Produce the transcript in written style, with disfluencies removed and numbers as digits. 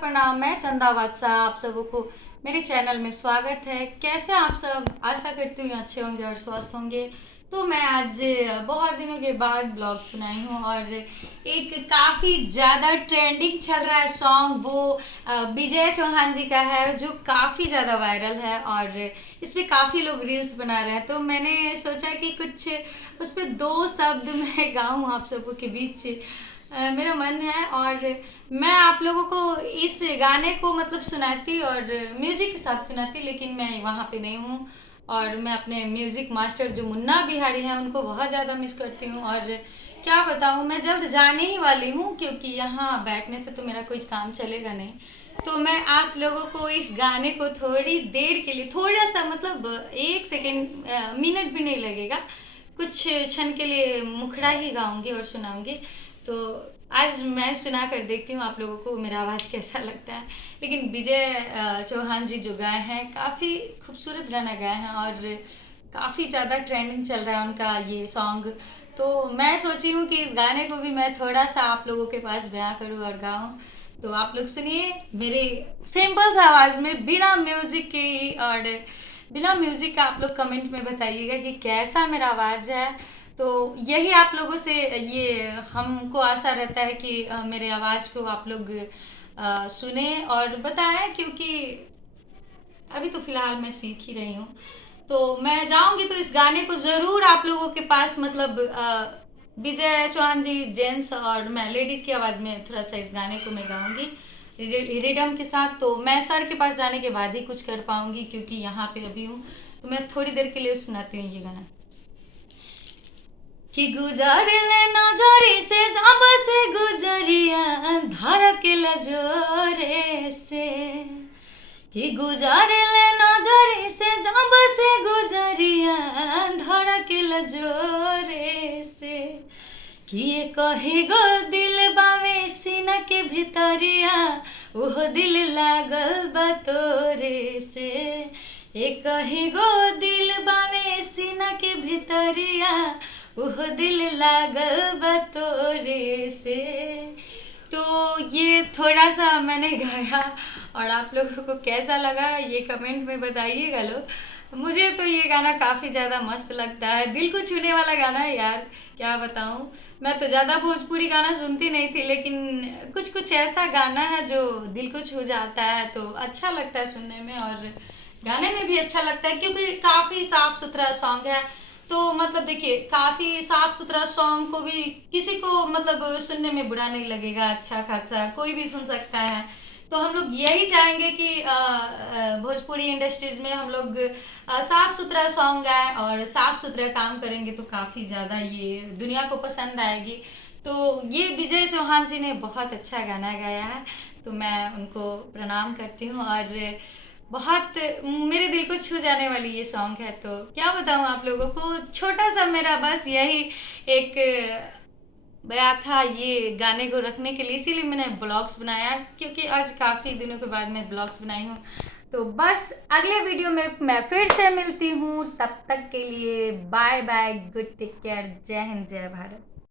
प्रणाम। मैं चंदा बादशाह, आप सबों को मेरे चैनल में स्वागत है। कैसे आप सब? आशा करती हूँ अच्छे होंगे और स्वस्थ होंगे। तो मैं आज बहुत दिनों के बाद ब्लॉग्स बनाई हूँ और एक काफ़ी ज़्यादा ट्रेंडिंग चल रहा है सॉन्ग, वो विजय चौहान जी का है, जो काफ़ी ज़्यादा वायरल है और इस पर काफ़ी लोग रील्स बना रहे हैं। तो मैंने सोचा कि कुछ उस पर दो शब्द मैं गाऊँ आप सबों के बीच। मेरा मन है और मैं आप लोगों को इस गाने को मतलब सुनाती और म्यूजिक के साथ सुनाती, लेकिन मैं वहाँ पे नहीं हूँ और मैं अपने म्यूजिक मास्टर जो मुन्ना बिहारी हैं उनको बहुत ज़्यादा मिस करती हूँ। और क्या बताऊँ, मैं जल्द जाने ही वाली हूँ क्योंकि यहाँ बैठने से तो मेरा कोई काम चलेगा नहीं। तो मैं आप लोगों को इस गाने को थोड़ी देर के लिए, थोड़ा सा मतलब 1 सेकेंड मिनट भी नहीं लगेगा, कुछ क्षण के लिए मुखड़ा ही गाऊंगी और सुनाऊंगी। तो आज मैं सुना कर देखती हूँ आप लोगों को मेरा आवाज़ कैसा लगता है। लेकिन विजय चौहान जी जो गाए हैं, काफ़ी खूबसूरत गाना गाए हैं और काफ़ी ज़्यादा ट्रेंडिंग चल रहा है उनका ये सॉन्ग। तो मैं सोची हूँ कि इस गाने को भी मैं थोड़ा सा आप लोगों के पास बयां करूँ और गाऊँ। तो आप लोग सुनिए मेरे सिंपल सा आवाज़ में, बिना म्यूज़िक के ही। और बिना म्यूज़िक का आप लोग कमेंट में बताइएगा कि कैसा मेरा आवाज़ है। तो यही आप लोगों से ये हमको आशा रहता है कि मेरे आवाज़ को आप लोग सुने और बताएं, क्योंकि अभी तो फ़िलहाल मैं सीख ही रही हूँ। तो मैं जाऊँगी तो इस गाने को ज़रूर आप लोगों के पास मतलब विजय चौहान जी जेंट्स और मैं लेडीज़ की आवाज़ में थोड़ा सा इस गाने को मैं गाऊँगी रिदम के साथ। तो मैं सर के पास जाने के बाद ही कुछ कर पाऊँगी क्योंकि यहाँ पे अभी हूँ। तो मैं थोड़ी देर के लिए सुनाती हूँ ये गाना। कि गुजरले नजरी से जब से गुजरिया धड़केल जोरे से, कि गुजरले नजरी से जब से गुजरिया धड़केल जोरे से, कि ये कही गो दिल बावे सीना के भितरिया ओह दिल लागल बा तोरे से, एक कही गो दिल बावे सीना के भितरिया ओह दिल लागल बा तोरे से। तो ये थोड़ा सा मैंने गाया और आप लोगों को कैसा लगा ये कमेंट में बताइएगा लोग। मुझे तो ये गाना काफ़ी ज़्यादा मस्त लगता है, दिल को छूने वाला गाना है यार, क्या बताऊँ। मैं तो ज़्यादा भोजपुरी गाना सुनती नहीं थी, लेकिन कुछ कुछ ऐसा गाना है जो दिल को छू जाता है, तो अच्छा लगता है सुनने में और गाने में भी अच्छा लगता है क्योंकि काफ़ी साफ सुथरा सॉन्ग है। तो मतलब देखिए, काफ़ी साफ सुथरा सॉन्ग को भी किसी को मतलब सुनने में बुरा नहीं लगेगा, अच्छा खासा कोई भी सुन सकता है। तो हम लोग यही चाहेंगे कि भोजपुरी इंडस्ट्रीज में हम लोग साफ सुथरा सॉन्ग गाएं और साफ सुथरा काम करेंगे तो काफ़ी ज़्यादा ये दुनिया को पसंद आएगी। तो ये विजय चौहान जी ने बहुत अच्छा गाना गाया है, तो मैं उनको प्रणाम करती हूँ और बहुत मेरे दिल को छू जाने वाली ये सॉन्ग है। तो क्या बताऊँ आप लोगों को, छोटा सा मेरा बस यही एक बया था ये गाने को रखने के लिए, इसीलिए मैंने ब्लॉग्स बनाया क्योंकि आज काफ़ी दिनों के बाद मैं ब्लॉग्स बनाई हूँ। तो बस अगले वीडियो में मैं फिर से मिलती हूँ, तब तक के लिए bye bye, good take care, जय हिंद जय भारत।